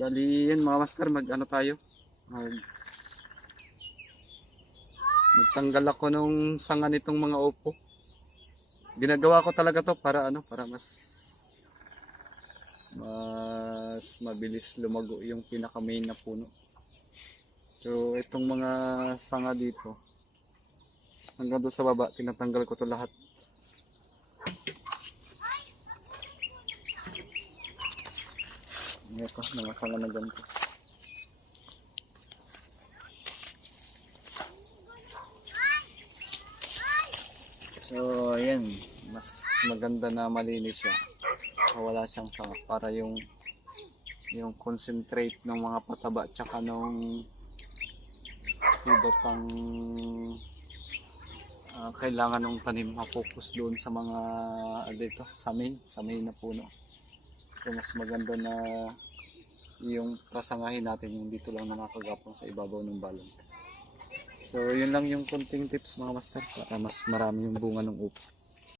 Bali, yan mga master, mag ano tayo? Mag Nagtanggal ako nung sanga nitong mga upo. Ginagawa ko talaga to para ano, para mas mas mabilis lumago yung pinaka main na puno. So, itong mga sanga dito, hanggang doon sa baba, tinatanggal ko to lahat. Ito, mga sanga na ganito. So, ayan. Mas maganda na malinis siya. Wala siyang sanga para yung yung concentrate ng mga pataba tsaka nung iba pang ah, kailangan ng tanim ma-focus doon sa mga ano dito, sa main, sa main na puno. So, mas maganda na yung kasangahin natin yung dito lang nakakagapang sa ibabaw ng balon. So, yun lang yung kunting tips mga master para mas marami yung bunga ng upo.